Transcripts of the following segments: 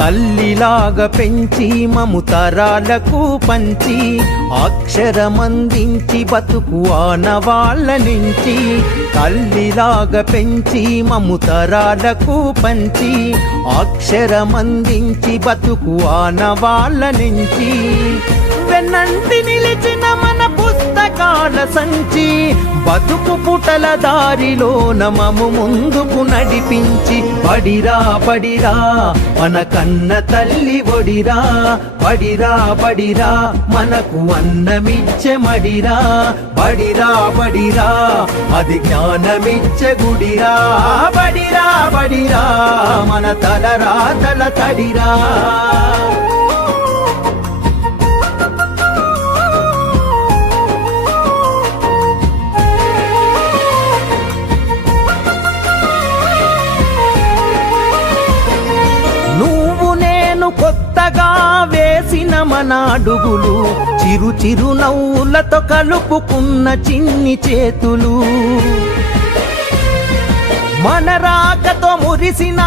తల్లిలాగా పెంచి మము తరాలకు పంచి అక్షరమందించి బతుకు ఆనవాళ్ళ నుంచి. తల్లిలాగా పెంచి మము తరాలకు పంచి అక్షరమందించి బతుకు ఆనవాళ్ళ నుంచి. వెన్నంటి నిలిచిన మన పుస్తకాల సంచి బతుకు పుటల దారిలో నమము ముందుకు నడిపించి. బడిరా బడిరా మన కన్న తల్లి ఒడిరా, బడిరా బడిరా మనకు అన్నమిచ్చే మడిరా. బడిరా బడిరా అది జ్ఞానమిచ్చే గుడిరా, బడిరా బడిరా మన తలరాతల తడిరా. కొత్తగా వేసిన మన అడుగులు చిరు చిరు నవ్వులతో కలుపుకున్న చిన్ని చేతులు. మన రాకతో మురిసిన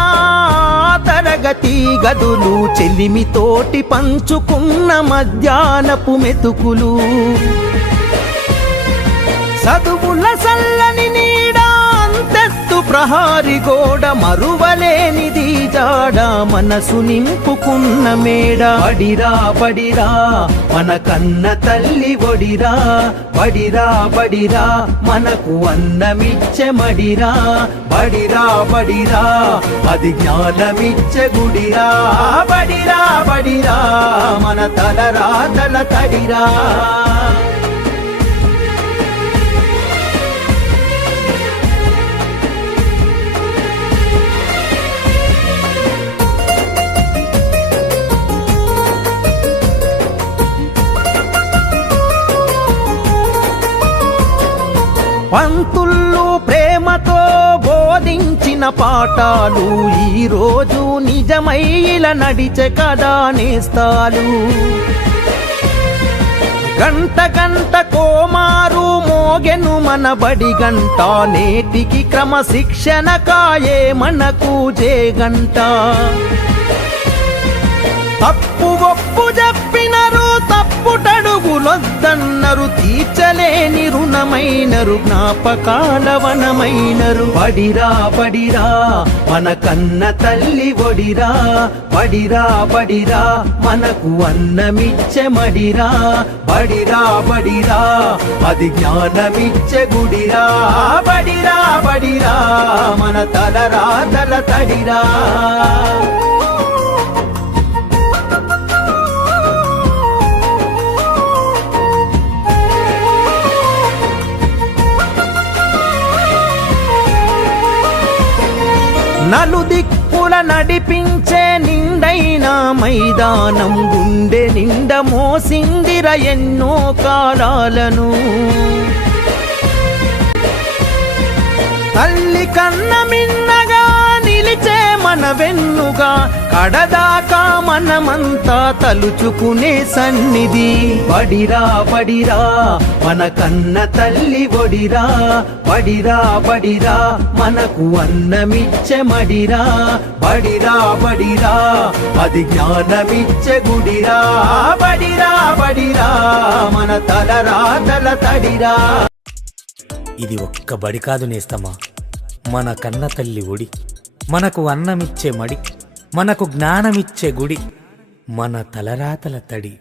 తరగతి గదులు చెలిమితోటి పంచుకున్న మధ్యాహ్నపు మెతుకులు. చదువుల సల్లని నీడా అంతెత్తు ప్రహారి గోడ మరువలేనిది జాడ మనసు నింపుకున్న మేడ. బడిరా బడిరా మన కన్న తల్లి ఒడిరా, బడిరా బడిరా మనకు అన్నమిచ్చే మడిరా. బడిరా బడిరా అది జ్ఞానమిచ్చే గుడిరా, బడిరా బడిరా మన తలరాతల తడిరా. పంతుళ్ళు ప్రేమతో బోధించిన పాఠాలు ఈరోజు నిజమై ఇలా నడిచే కదా నేస్తాలు. గంట గంట కోమారు మోగెను మన బడి గంట, నేటికి క్రమశిక్షణ కాయే మనకు జేగంట. తప్పు ఒప్పు చెప్పినరు తప్పుటడుగులొద్దన్నరు, తీర్చలేని రుణమైనరు జ్ఞాపకాల వనమైనరు. బడిరా బడిరా మన కన్న తల్లి ఒడిరా, బడిరా బడిరా మనకు అన్నమిచ్చే మడిరా. బడిరా బడిరా అది జ్ఞానమిచ్చే గుడిరా, బడిరా బడిరా మన తలరాతల తడిరా. నలుదిక్కుల నడిపించే నిండైన మైదానం గుండె నిండ మోసిందిర ఎన్నో కాలాలను. తల్లి కన్న మిన్నగా నిలిచే మన వెన్నుగా కడదాకా మనమంతా తలుచుకునే సన్నిధి. బడిరా బడిరా మన కన్న తల్లి ఒడిరా, బడిరా బడిరా మనకు అన్నమిచ్చే మడిరా. బడిరా బడిరా అది జ్ఞానమిచ్చే గుడిరా, బడిరా బడిరా మన తలరాతల తడిరా. ఇది ఒక్క బడి కాదు నేస్తమా, మన కన్న తల్లి ఒడి, మనకు అన్నమిచ్చే మడి, మనకు జ్ఞానమిచ్చే గుడి, మన తలరాతల తడి.